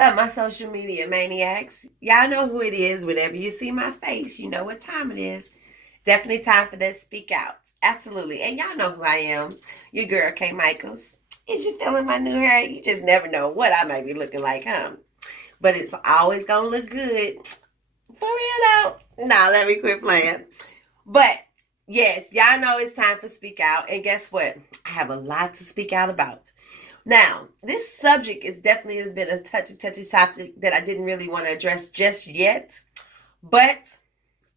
up, my social media maniacs? Y'all know who it is. Whenever you see my face, you know what time it is. Definitely time for that speak out. Absolutely. And y'all know who I am. Your girl, K. Michaels. Is you feeling my new hair? You just never know what I might be looking like, huh? But it's always going to look good. For real though. Nah, let me quit playing. But yes, y'all know it's time for speak out. And guess what? I have a lot to speak out about. Now, this subject is definitely has been a touchy topic that I didn't really want to address just yet, but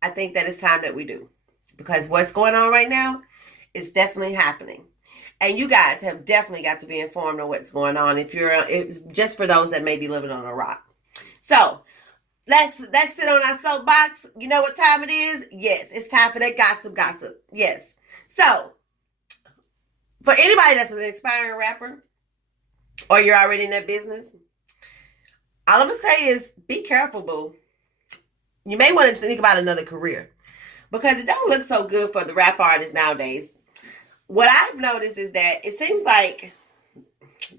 I think that it's time that we do, because what's going on right now is definitely happening, and you guys have definitely got to be informed of what's going on. If you're, it's just for those that may be living on a rock. So let's sit on our soapbox. You know what time it is? Yes, it's time for that gossip. Yes. So for anybody that's an aspiring rapper, or you're already in that business, all I'm gonna say is be careful, boo. You may want to think about another career, because it don't look so good for the rap artists nowadays. What I've noticed is that it seems like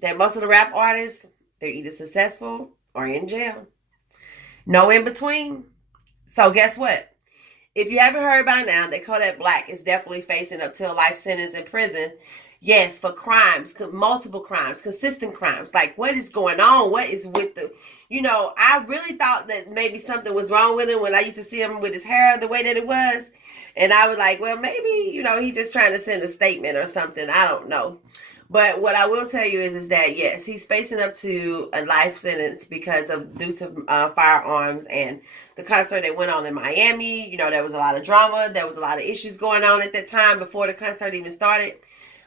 that most of the rap artists, they're either successful or in jail. No in between. So guess what? If you haven't heard by now, that Kodak Black is definitely facing up to a life sentence in prison. Yes, for crimes, multiple crimes, consistent crimes. Like, what is going on? What is with the, I really thought that maybe something was wrong with him when I used to see him with his hair the way that it was. And I was like, well, maybe, he's just trying to send a statement or something. I don't know. But what I will tell you is that, yes, he's facing up to a life sentence because of due to firearms and the concert that went on in Miami. There was a lot of drama. There was a lot of issues going on at that time before the concert even started.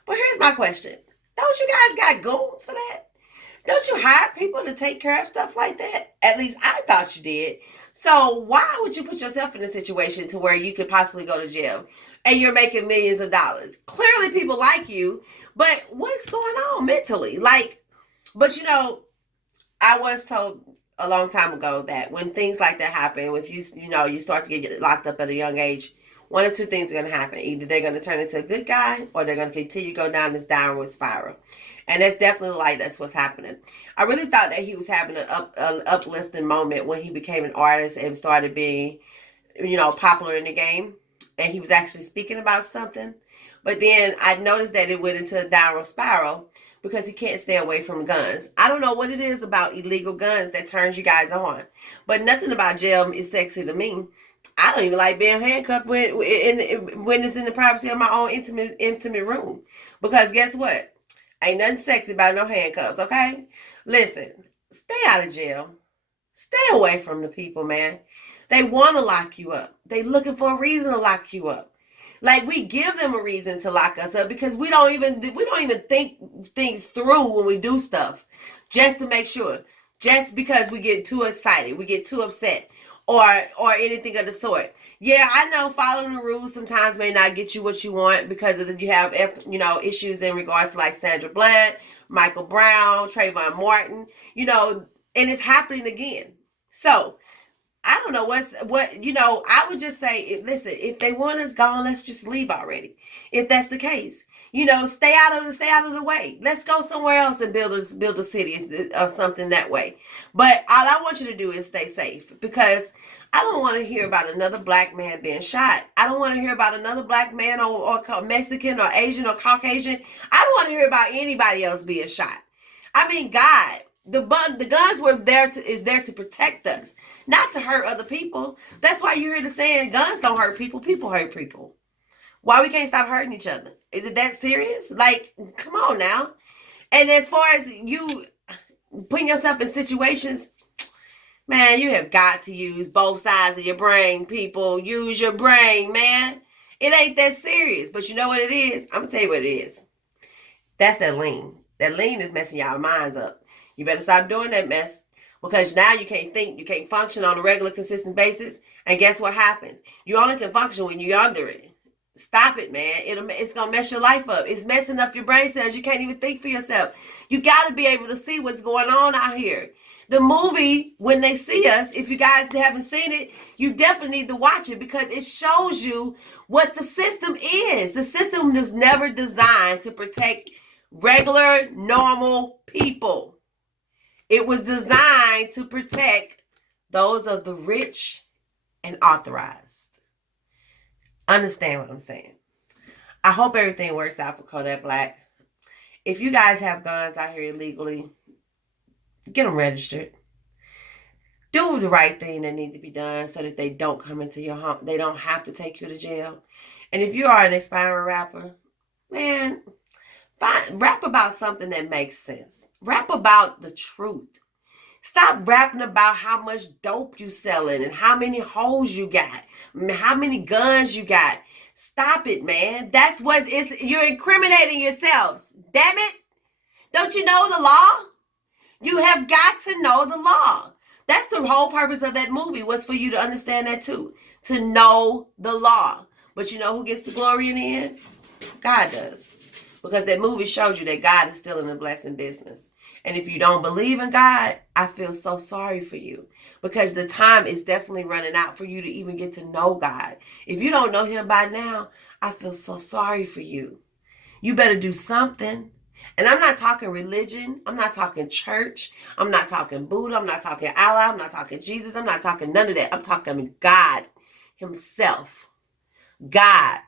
But here's my question. Don't you guys got goons for that? Don't you hire people to take care of stuff like that? At least I thought you did. So why would you put yourself in a situation to where you could possibly go to jail and you're making millions of dollars? Clearly people like you, but what's going on mentally? But I was told a long time ago that when things like that happen, if you start to get locked up at a young age, one of two things are going to happen. Either they're going to turn into a good guy, or they're going to continue to go down this downward spiral. And that's definitely that's what's happening. I really thought that he was having an uplifting moment when he became an artist and started being, popular in the game. And he was actually speaking about something. But then I noticed that it went into a downward spiral because he can't stay away from guns. I don't know what it is about illegal guns that turns you guys on. But nothing about jail is sexy to me. I don't even like being handcuffed when it's in the privacy of my own intimate room. Because guess what? Ain't nothing sexy about no handcuffs, okay? Listen, stay out of jail. Stay away from the people, man. They want to lock you up. They looking for a reason to lock you up. Like, we give them a reason to lock us up because we don't even think things through when we do stuff, just to make sure. Just because we get too excited, we get too upset, or anything of the sort. Yeah, I know following the rules sometimes may not get you what you want because you have issues in regards to like Sandra Bland, Michael Brown, Trayvon Martin, and it's happening again. So I don't know I would just say, listen, if they want us gone, let's just leave already. If that's the case, stay out of the way. Let's go somewhere else and build a city or something that way. But all I want you to do is stay safe, because I don't want to hear about another black man being shot. I don't want to hear about another black man or Mexican or Asian or Caucasian. I don't want to hear about anybody else being shot. I mean, God, the guns is there to protect us, not to hurt other people. That's why you hear the saying, guns don't hurt people, people hurt people. Why we can't stop hurting each other? Is it that serious? Like, come on now. And as far as you putting yourself in situations, man, you have got to use both sides of your brain, people. Use your brain, man. It ain't that serious. But you know what it is? I'm going to tell you what it is. That's that lean. That lean is messing y'all minds up. You better stop doing that mess, because now you can't think, you can't function on a regular, consistent basis. And guess what happens? You only can function when you're under it. Stop it, man. It's going to mess your life up. It's messing up your brain cells. You can't even think for yourself. You got to be able to see what's going on out here. The movie, When They See Us, if you guys haven't seen it, you definitely need to watch it, because it shows you what the system is. The system was never designed to protect regular, normal people. It was designed to protect those of the rich and authorized. Understand what I'm saying? I hope everything works out for Kodak Black. If you guys have guns out here illegally, get them registered. Do the right thing that needs to be done so that they don't come into your home. They don't have to take you to jail. And if you are an aspiring rapper, man, rap about something that makes sense. Rap about the truth. Stop rapping about how much dope you selling and how many hoes you got, how many guns you got. Stop it, man. That's what it's. You're incriminating yourselves. Damn it. Don't you know the law? You have got to know the law. That's the whole purpose of that movie, was for you to understand that too. To know the law. But you know who gets the glory in the end? God does. Because that movie showed you that God is still in the blessing business. And if you don't believe in God, I feel so sorry for you. Because the time is definitely running out for you to even get to know God. If you don't know him by now, I feel so sorry for you. You better do something. And I'm not talking religion. I'm not talking church. I'm not talking Buddha. I'm not talking Allah. I'm not talking Jesus. I'm not talking none of that. I'm talking God himself. God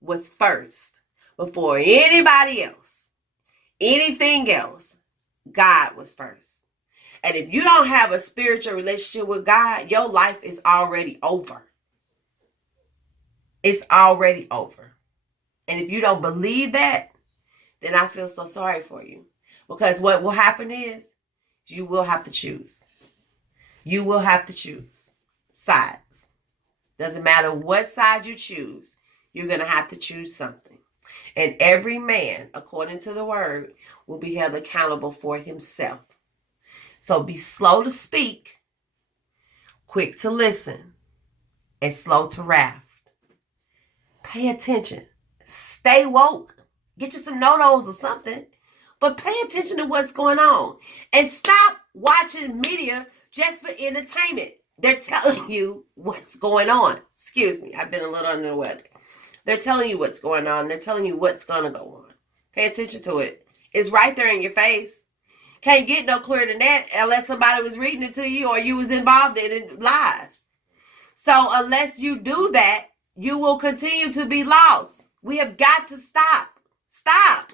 was first before anybody else. Anything else, God was first. And if you don't have a spiritual relationship with God, your life is already over. It's already over. And if you don't believe that, then I feel so sorry for you. Because what will happen is you will have to choose. You will have to choose sides. Doesn't matter what side you choose, you're going to have to choose something. And every man, according to the word, will be held accountable for himself. So be slow to speak, quick to listen, and slow to wrath. Pay attention. Stay woke. Get you some no-nos or something. But pay attention to what's going on. And stop watching media just for entertainment. They're telling you what's going on. Excuse me, I've been a little under the weather. They're telling you what's going on. They're telling you what's going to go on. Pay attention to it. It's right there in your face. Can't get no clearer than that unless somebody was reading it to you or you was involved in it live. So unless you do that, you will continue to be lost. We have got to stop. Stop.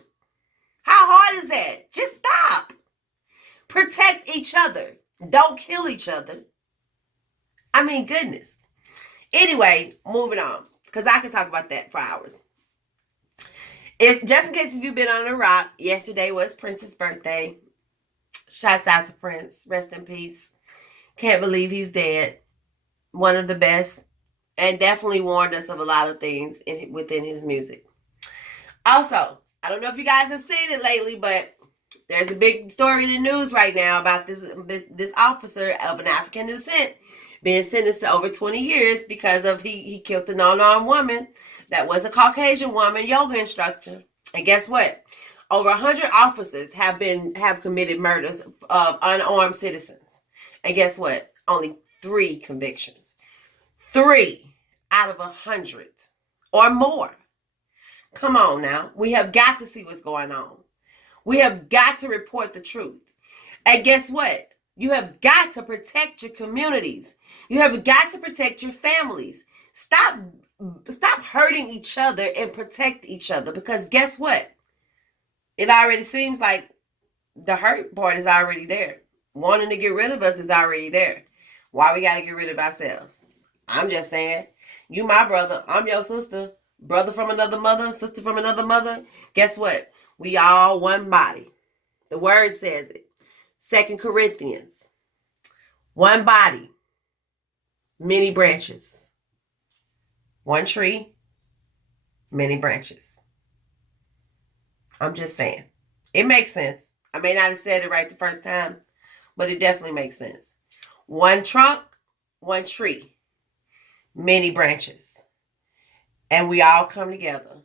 How hard is that? Just stop. Protect each other. Don't kill each other. I mean, goodness. Anyway, moving on. Because I could talk about that for hours. Just in case if you've been on a rock, yesterday was Prince's birthday. Shouts out to Prince. Rest in peace. Can't believe he's dead. One of the best. And definitely warned us of a lot of things within his music. Also, I don't know if you guys have seen it lately, but there's a big story in the news right now about this officer of an African descent being sentenced to over 20 years because of he killed an unarmed woman that was a Caucasian woman, yoga instructor. And guess what? Over 100 officers have committed murders of unarmed citizens. And guess what? Only 3 convictions. 3 out of 100 or more. Come on now. We have got to see what's going on. We have got to report the truth. And guess what? You have got to protect your communities. You have got to protect your families. Stop hurting each other and protect each other. Because guess what? It already seems like the hurt part is already there. Wanting to get rid of us is already there. Why we got to get rid of ourselves? I'm just saying. You my brother. I'm your sister. Brother from another mother. Sister from another mother. Guess what? We all one body. The word says it. 2 Corinthians. One body. Many branches. One tree. Many branches. I'm just saying. It makes sense. I may not have said it right the first time, but it definitely makes sense. One trunk, one tree, many branches. And we all come together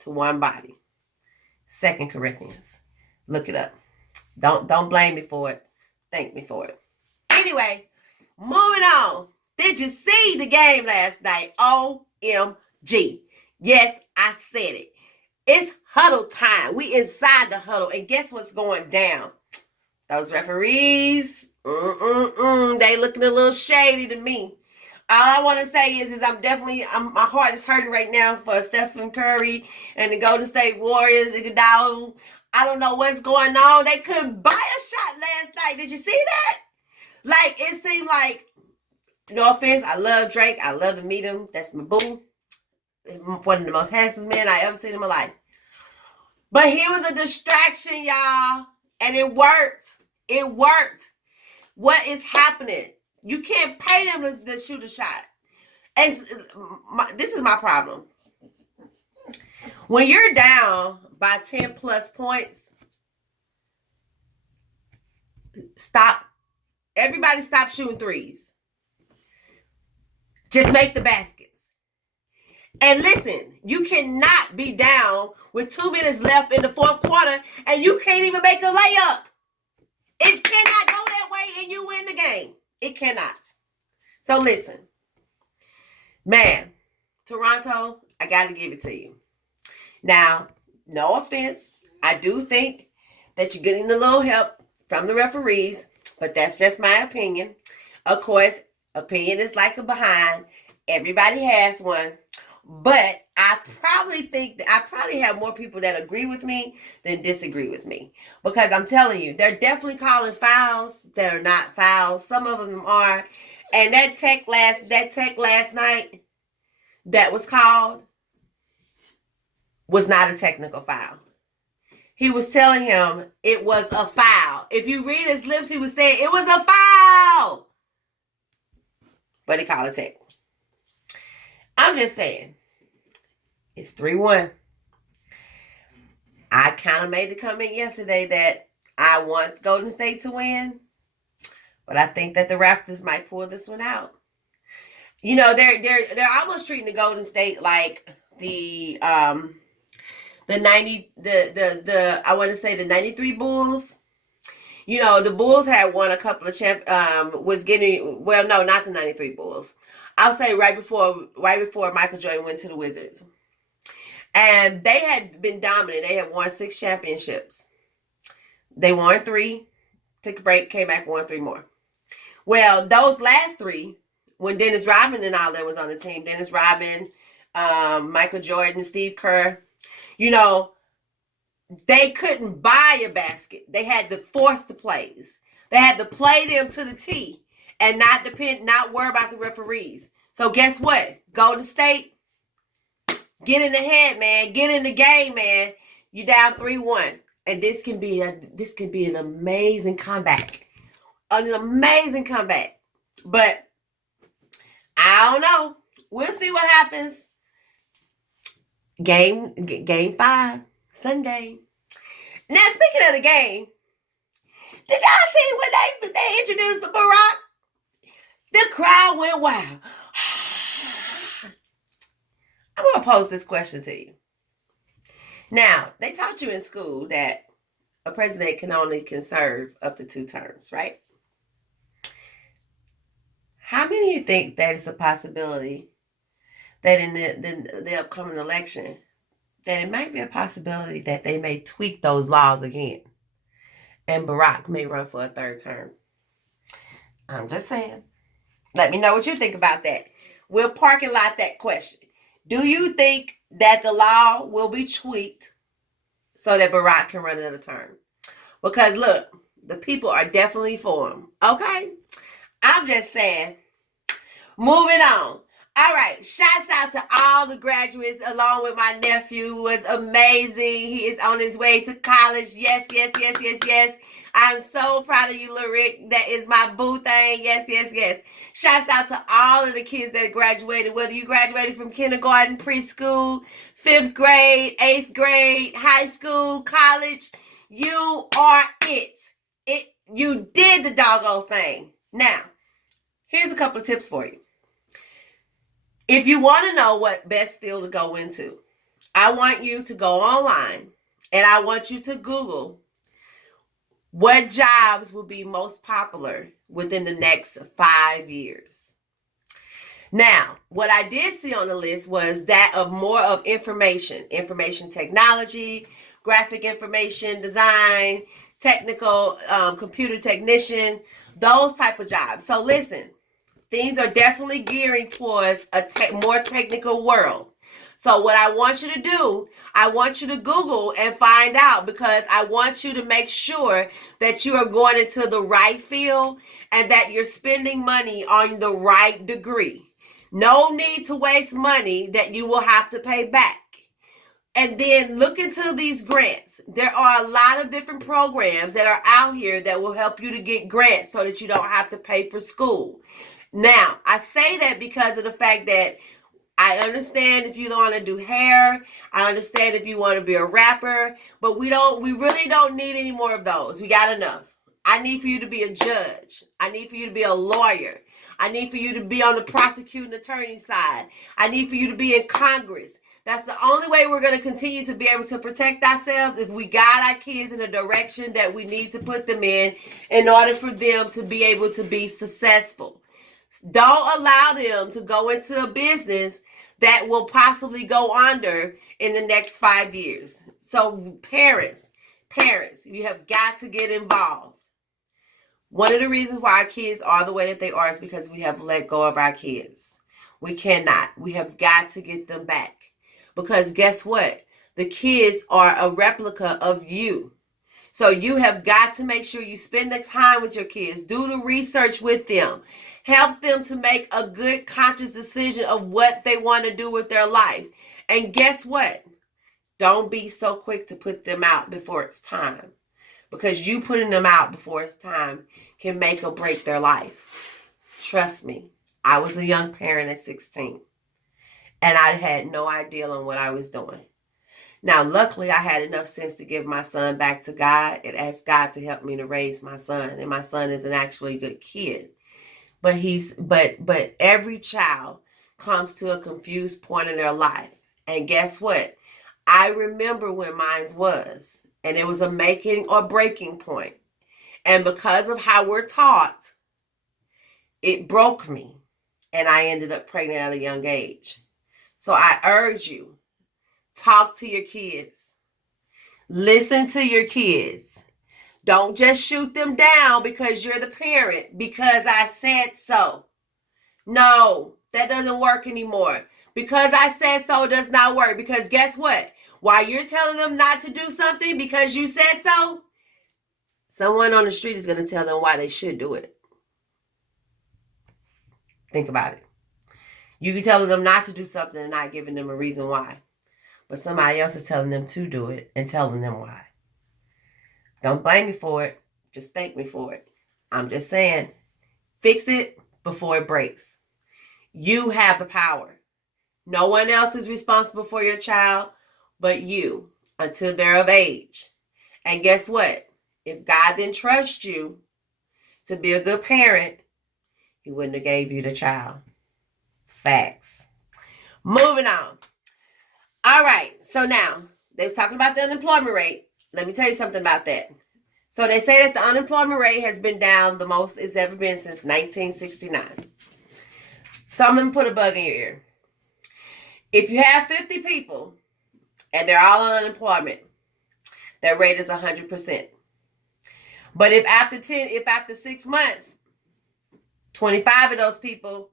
to one body. 2 Corinthians. Look it up. Don't blame me for it. Thank me for it. Anyway, moving on. Did you see the game last night? OMG. Yes, I said it. It's huddle time. We inside the huddle. And guess what's going down? Those referees, they looking a little shady to me. All I want to say is my heart is hurting right now for Stephen Curry and the Golden State Warriors, Iguodala. I don't know what's going on. They couldn't buy a shot last night. Did you see that? Like, it seemed like, no offense, I love Drake. I love to meet him. That's my boo. One of the most handsome men I ever seen in my life. But he was a distraction, y'all. And it worked. It worked. What is happening? You can't pay them to shoot a shot. This is my problem. When you're down by 10 plus points, stop. Everybody stop shooting threes. Just make the baskets. And listen, you cannot be down with 2 minutes left in the fourth quarter and you can't even make a layup. It cannot go that way and you win the game. It cannot. So listen, man, Toronto, I got to give it to you. Now, no offense, I do think that you're getting a little help from the referees, but that's just my opinion. Of course, opinion is like a behind. Everybody has one. But I probably have more people that agree with me than disagree with me. Because I'm telling you, they're definitely calling fouls that are not fouls. Some of them are. And that tech last night that was called was not a technical foul. He was telling him it was a foul. If you read his lips, he was saying it was a foul. But he called a tech. I'm just saying, it's 3-1. I kind of made the comment yesterday that I want Golden State to win, but I think that the Raptors might pull this one out. You know, they're almost treating the Golden State like the 93 Bulls. You know, the Bulls had won a couple of not the 93 Bulls. I'll say right before Michael Jordan went to the Wizards. And they had been dominant. They had won 6 championships. They won 3, took a break, came back, won 3 more. Well, those last 3, when Dennis Rodman and all that was on the team, Dennis Rodman, Michael Jordan, Steve Kerr, you know, they couldn't buy a basket. They had to force the plays. They had to play them to the T and not worry about the referees. So guess what? Golden State, get in the head, man. Get in the game, man. You down 3-1. And this can be an amazing comeback. An amazing comeback. But I don't know. We'll see what happens. Game 5, Sunday. Now, speaking of the game, did y'all see when they introduced Barack? The crowd went wild. I'm going to pose this question to you. Now, they taught you in school that a president can serve up to 2 terms, right? How many of you think that it's a possibility that in the upcoming election, that it might be a possibility that they may tweak those laws again and Barack may run for a 3rd term? I'm just saying. Let me know what you think about that. We'll parking lot that question. Do you think that the law will be tweaked so that Barack can run another term? Because look, the people are definitely for him. Okay? I'm just saying. Moving on. All right. Shouts out to all the graduates along with my nephew, who was amazing. He is on his way to college. Yes, yes, yes, yes, yes. I'm so proud of you, Lyric. That is my boo thing. Yes, yes, yes. Shouts out to all of the kids that graduated, whether you graduated from kindergarten, preschool, 5th grade, 8th grade, high school, college. You are it. You did the doggone thing. Now, here's a couple of tips for you. If you want to know what best field to go into, I want you to go online and I want you to Google what jobs will be most popular within the next 5 years. Now, what I did see on the list was that of more of information technology, graphic information design, technical computer technician, those type of jobs. So listen, things are definitely gearing towards a more technical world. So what I want you to do, I want you to Google and find out, because I want you to make sure that you are going into the right field and that you're spending money on the right degree. No need to waste money that you will have to pay back. And then look into these grants. There are a lot of different programs that are out here that will help you to get grants so that you don't have to pay for school. Now, I say that because of the fact that I understand if you want to do hair. I understand if you want to be a rapper, but we really don't need any more of those. We got enough. I need for you to be a judge. I need for you to be a lawyer. I need for you to be on the prosecuting attorney side. I need for you to be in Congress. That's the only way we're going to continue to be able to protect ourselves, if we guide our kids in the direction that we need to put them in order for them to be able to be successful. Don't allow them to go into a business that will possibly go under in the next 5 years. So parents, you have got to get involved. One of the reasons why our kids are the way that they are is because we have let go of our kids. We cannot. We have got to get them back. Because guess what? The kids are a replica of you. So you have got to make sure you spend the time with your kids. Do the research with them. Help them to make a good conscious decision of what they want to do with their life. And guess what? Don't be so quick to put them out before it's time. Because you putting them out before it's time can make or break their life. Trust me, I was a young parent at 16. And I had no idea on what I was doing. Now, luckily, I had enough sense to give my son back to God and ask God to help me to raise my son. And my son is an actually good kid. But every child comes to a confused point in their life. And guess what? I remember when mine was. And it was a making or breaking point. And because of how we're taught, it broke me. And I ended up pregnant at a young age. So I urge you, talk to your kids. Listen to your kids. Don't just shoot them down because you're the parent, because I said so. No, that doesn't work anymore. Because I said so does not work. Because guess what? While you're telling them not to do something because you said so, someone on the street is going to tell them why they should do it. Think about it. You can tell them not to do something and not giving them a reason why. But somebody else is telling them to do it and telling them why. Don't blame me for it. Just thank me for it. I'm just saying, fix it before it breaks. You have the power. No one else is responsible for your child but you until they're of age. And guess what? If God didn't trust you to be a good parent, He wouldn't have gave you the child. Facts. Moving on. All right. So now, they was talking about the unemployment rate. Let me tell you something about that. So they say that the unemployment rate has been down the most it's ever been since 1969. So I'm going to put a bug in your ear. If you have 50 people and they're all on unemployment, that rate is 100%. But if after 6 months, 25 of those people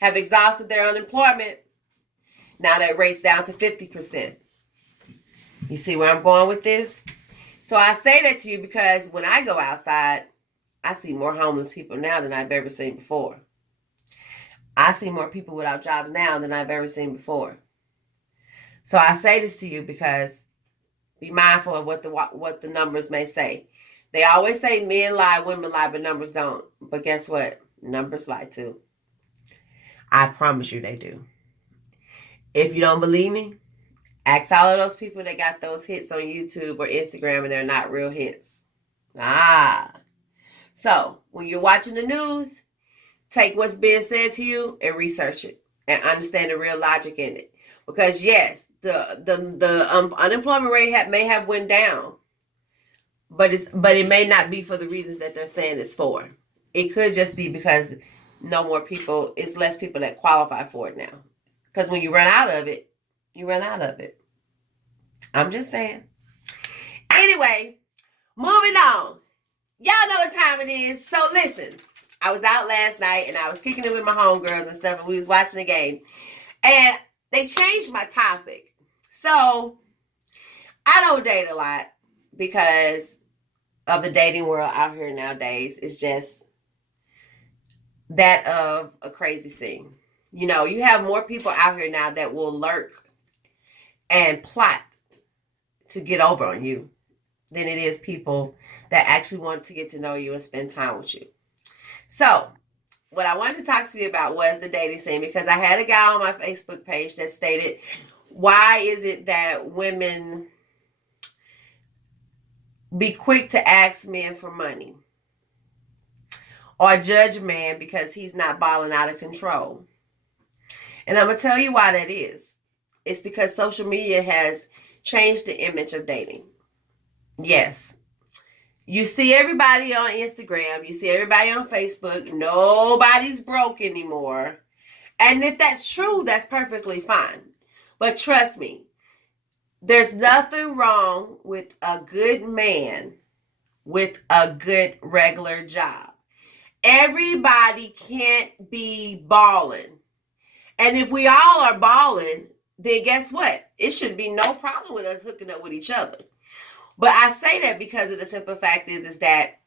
have exhausted their unemployment, now that rate's down to 50%. You see where I'm going with this? So I say that to you because when I go outside, I see more homeless people now than I've ever seen before. I see more people without jobs now than I've ever seen before. So I say this to you because be mindful of what the numbers may say. They always say men lie, women lie, but numbers don't. But guess what? Numbers lie too. I promise you they do. If you don't believe me, ask all of those people that got those hits on YouTube or Instagram and they're not real hits. So when you're watching the news, take what's being said to you and research it and understand the real logic in it. Because yes, the unemployment rate may have went down, but it may not be for the reasons that they're saying it's for. It could just be because it's less people that qualify for it now. Because when you run out of it, you run out of it. I'm just saying. Anyway, Moving on. Y'all know what time it is. So listen, I was out last night and I was kicking it with my homegirls and stuff, and we was watching the game. And they changed my topic. So I don't date a lot because of the dating world out here nowadays. It's just that of a crazy scene. You know, you have more people out here now that will lurk and plot to get over on you than it is people that actually want to get to know you and spend time with you. So, what I wanted to talk to you about was the dating scene, because I had a guy on my Facebook page that stated, why is it that women be quick to ask men for money or judge a man because he's not balling out of control? And I'm going to tell you why that is. It's because social media has changed the image of dating. Yes. You see everybody on Instagram. You see everybody on Facebook. Nobody's broke anymore. And if that's true, that's perfectly fine. But trust me, there's nothing wrong with a good man with a good regular job. Everybody can't be balling. And if we all are balling, then guess what? It should be no problem with us hooking up with each other. But I say that because of the simple fact is that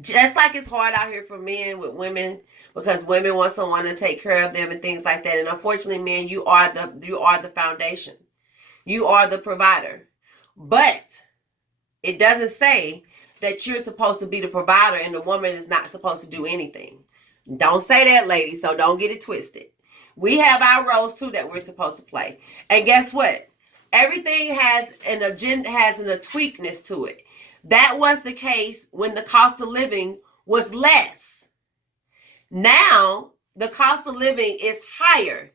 just like it's hard out here for men with women, because women want someone to take care of them and things like that. And unfortunately, men, you are the foundation. You are the provider. But it doesn't say that you're supposed to be the provider and the woman is not supposed to do anything. Don't say that, ladies, so don't get it twisted. We have our roles too that we're supposed to play. And guess what? Everything has an agenda, has a tweakness to it. That was the case when the cost of living was less. Now, the cost of living is higher.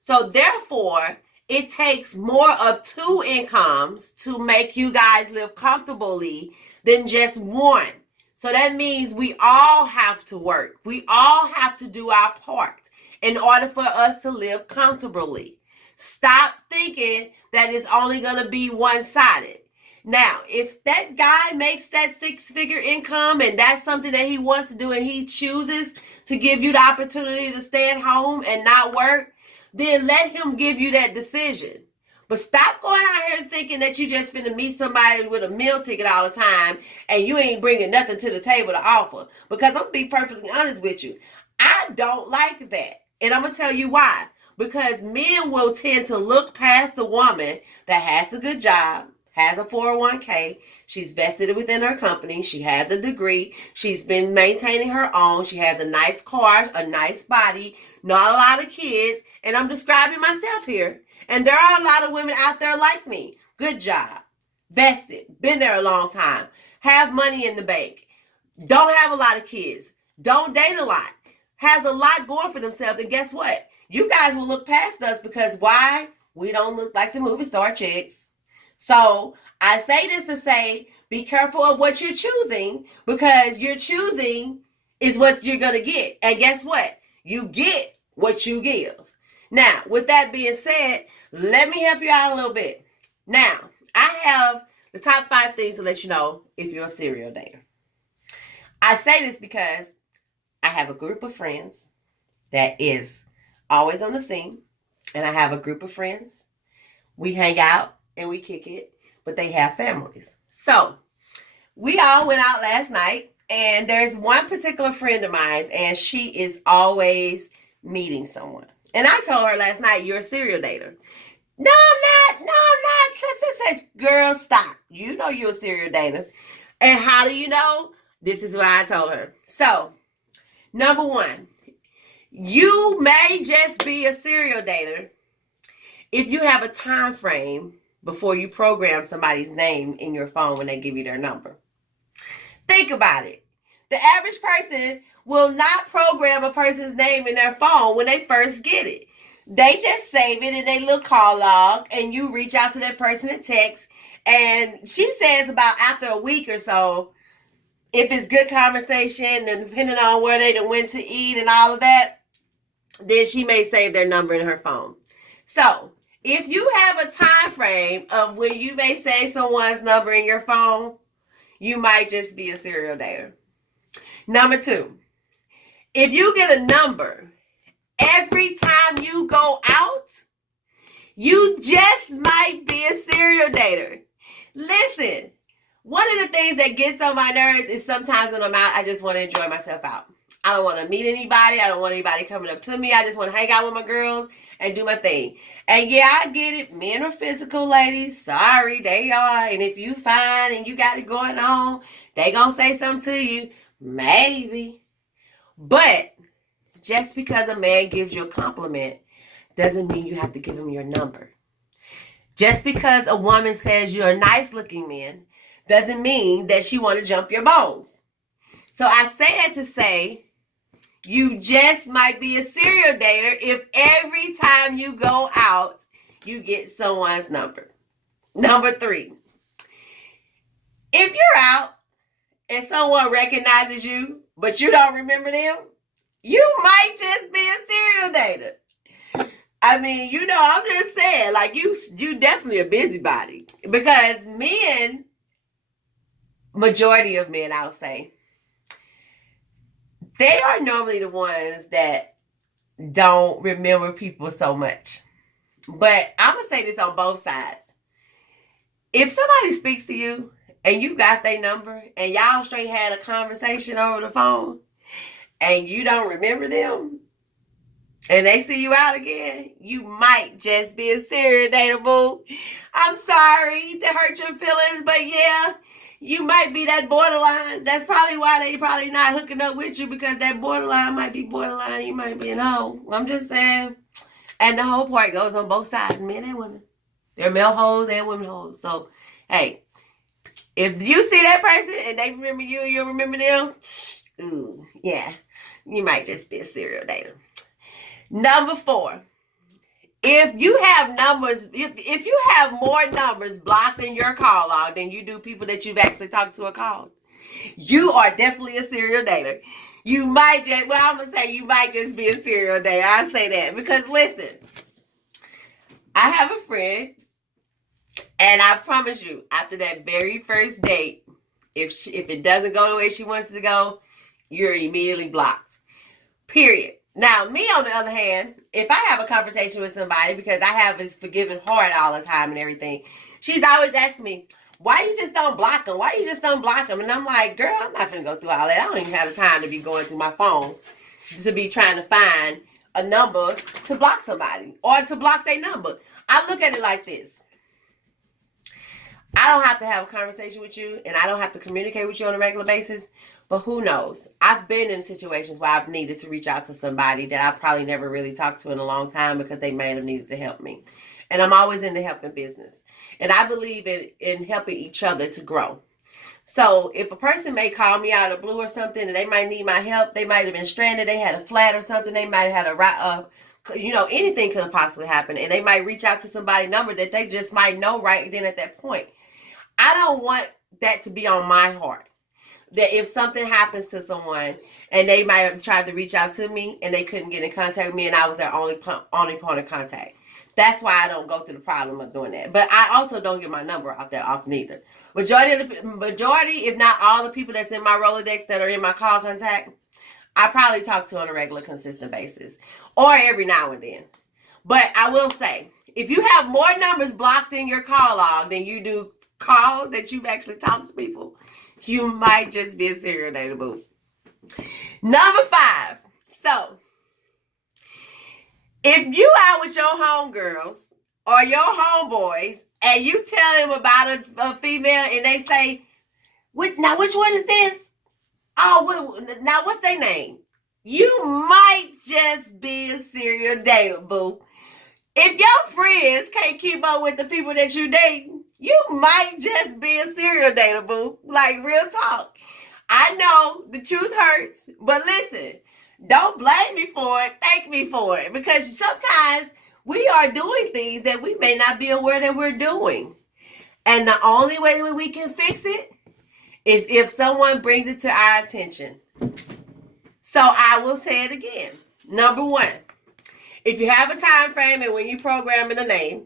So therefore, it takes more of two incomes to make you guys live comfortably than just one. So that means we all have to work. We all have to do our part in order for us to live comfortably. Stop thinking that it's only going to be one-sided. Now, if that guy makes that six-figure income and that's something that he wants to do and he chooses to give you the opportunity to stay at home and not work, then let him give you that decision. But stop going out here thinking that you just finna meet somebody with a meal ticket all the time and you ain't bringing nothing to the table to offer. Because I'm going to be perfectly honest with you. I don't like that. And I'm going to tell you why. Because men will tend to look past the woman that has a good job, has a 401k, she's vested within her company, she has a degree, she's been maintaining her own, she has a nice car, a nice body, not a lot of kids, and I'm describing myself here. And there are a lot of women out there like me. Good job, vested, been there a long time, have money in the bank, don't have a lot of kids, don't date a lot, has a lot going for themselves, and guess what? You guys will look past us because why? We don't look like the movie star chicks. So I say this to say, be careful of what you're choosing, because you're choosing is what you're going to get. And guess what? You get what you give. Now, with that being said, let me help you out a little bit. Now, I have the top 5 things to let you know if you're a serial dater. I say this because I have a group of friends that is always on the scene, and I have a group of friends. We hang out and we kick it, but they have families. So we all went out last night, and there's one particular friend of mine, and she is always meeting someone. And I told her last night, you're a serial dater. No, I'm not. No, I'm not. Such. Girl, stop. You know you're a serial dater. And how do you know? This is what I told her. So, number 1, you may just be a serial dater if you have a time frame before you program somebody's name in your phone when they give you their number. Think about it. The average person will not program a person's name in their phone when they first get it. They just save it in their little call log, and you reach out to that person and text. And she says about after a week or so, if it's good conversation and depending on where they went to eat and all of that, then she may save their number in her phone. So if you have a time frame of when you may save someone's number in your phone, you might just be a serial dater. Number 2, if you get a number every time you go out, you just might be a serial dater. Listen, one of the things that gets on my nerves is sometimes when I'm out, I just want to enjoy myself out. I don't want to meet anybody. I don't want anybody coming up to me. I just want to hang out with my girls and do my thing. And yeah, I get it. Men are physical, ladies. Sorry, they are. And if you fine and you got it going on, they gonna say something to you. Maybe. But just because a man gives you a compliment doesn't mean you have to give him your number. Just because a woman says you're a nice looking man doesn't mean that she want to jump your bones. So I say that to say you just might be a serial dater if every time you go out, you get someone's number. Number 3, if you're out and someone recognizes you, but you don't remember them, you might just be a serial dater. I mean, I'm just saying, like, you definitely a busybody. Because men, majority of men, I'll say, they are normally the ones that don't remember people so much. But I'm going to say this on both sides. If somebody speaks to you and you got their number and y'all straight had a conversation over the phone and you don't remember them and they see you out again, you might just be a serial dater, boo. I'm sorry to hurt your feelings, but yeah, you might be that borderline. That's probably why they probably not hooking up with you, because that borderline might be borderline. You might be an hoe. I'm just saying. And the whole part goes on both sides, men and women. They're male hoes and women hoes. So, hey, if you see that person and they remember you, you remember them, ooh, yeah, you might just be a serial dater. Number 4, if you have numbers, if you have more numbers blocked in your call log than you do people that you've actually talked to or called, you are definitely a serial dater. You might just, I'm going to say you might just be a serial dater. I say that because, listen, I have a friend, and I promise you, after that very first date, if it doesn't go the way she wants to go, you're immediately blocked. Period. Now, me, on the other hand, if I have a confrontation with somebody, because I have this forgiving heart all the time and everything, she's always asking me, why you just don't block them? Why you just don't block them? And I'm like, girl, I'm not going to go through all that. I don't even have the time to be going through my phone to be trying to find a number to block somebody or to block their number. I look at it like this. I don't have to have a conversation with you, and I don't have to communicate with you on a regular basis, but who knows? I've been in situations where I've needed to reach out to somebody that I probably never really talked to in a long time because they may have needed to help me. And I'm always in the helping business. And I believe in helping each other to grow. So if a person may call me out of the blue or something and they might need my help, they might have been stranded, they had a flat or something, they might have had anything could have possibly happened. And they might reach out to somebody's number that they just might know right then at that point. I don't want that to be on my heart. That if something happens to someone and they might have tried to reach out to me and they couldn't get in contact with me and I was their only point of contact. That's why I don't go through the problem of doing that. But I also don't get my number out there off neither. Majority, if not all the people that's in my Rolodex that are in my call contact, I probably talk to on a regular, consistent basis. Or every now and then. But I will say, if you have more numbers blocked in your call log than you do calls that you've actually talked to people, you might just be a serial dater, boo. Number 5. So, if you out with your homegirls or your homeboys and you tell them about a female and they say, now which one is this? Oh, now what's their name? You might just be a serial dater, boo. If your friends can't keep up with the people that you date, you might just be a serial dater, boo. Like, real talk. I know the truth hurts, but listen, don't blame me for it. Thank me for it. Because sometimes we are doing things that we may not be aware that we're doing. And the only way that we can fix it is if someone brings it to our attention. So I will say it again. Number 1, if you have a time frame and when you program in a name,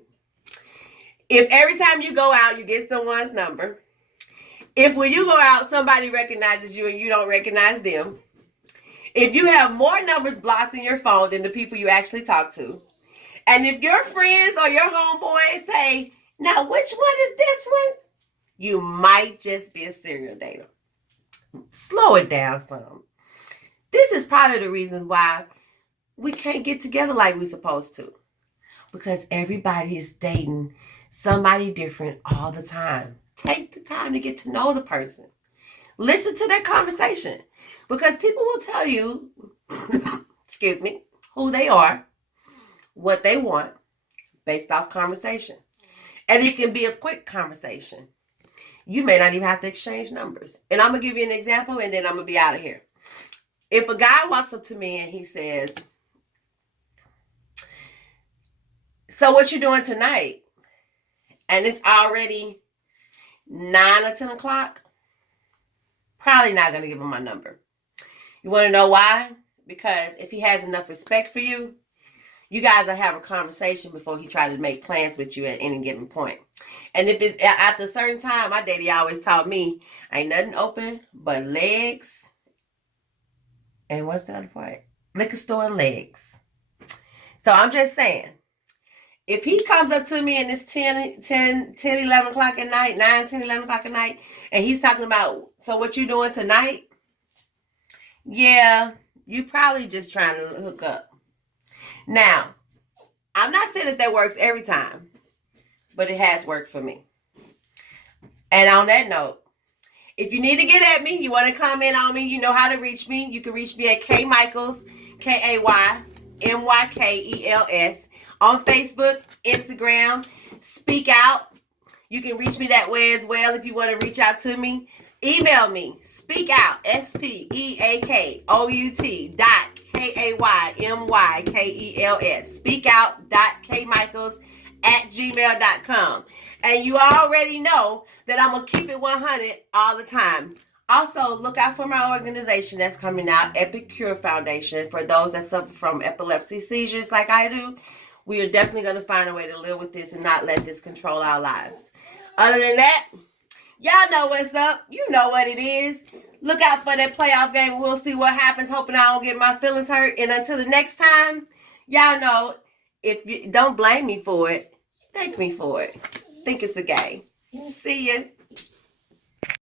if every time you go out, you get someone's number, If when you go out, somebody recognizes you and you don't recognize them. If you have more numbers blocked in your phone than the people you actually talk to. And if your friends or your homeboys say, now which one is this one? You might just be a serial dater. Slow it down some. This is probably the reasons why we can't get together like we're supposed to. Because everybody is dating somebody different all the time. Take the time to get to know the person. Listen to their conversation. Because people will tell you, excuse me, who they are, what they want, based off conversation. And it can be a quick conversation. You may not even have to exchange numbers. And I'm going to give you an example and then I'm going to be out of here. If a guy walks up to me and he says, so what you doing tonight? And it's already 9 or 10 o'clock. Probably not going to give him my number. You want to know why? Because if he has enough respect for you, you guys will have a conversation before he tries to make plans with you at any given point. And if it's after a certain time, my daddy always taught me, ain't nothing open but legs. And what's the other part? Liquor store and legs. So I'm just saying, if he comes up to me and it's 10, 11 o'clock at night, 9, 10, 11 o'clock at night, and he's talking about, so what you doing tonight? Yeah, you probably just trying to hook up. Now, I'm not saying that works every time, but it has worked for me. And on that note, if you need to get at me, you want to comment on me, you know how to reach me. You can reach me at K Michaels, KAYMYKELS, on Facebook, Instagram, Speak Out. You can reach me that way as well if you want to reach out to me. Email me, speakout, SPEAKOUT.KAYMYKELS, speakout.kmichaels@gmail.com. And you already know that I'm going to keep it 100 all the time. Also, look out for my organization that's coming out, Epic Cure Foundation, for those that suffer from epilepsy seizures like I do. We are definitely going to find a way to live with this and not let this control our lives. Other than that, y'all know what's up. You know what it is. Look out for that playoff game. We'll see what happens. Hoping I don't get my feelings hurt. And until the next time, y'all know, if you don't blame me for it, thank me for it. Think it's a game. See ya.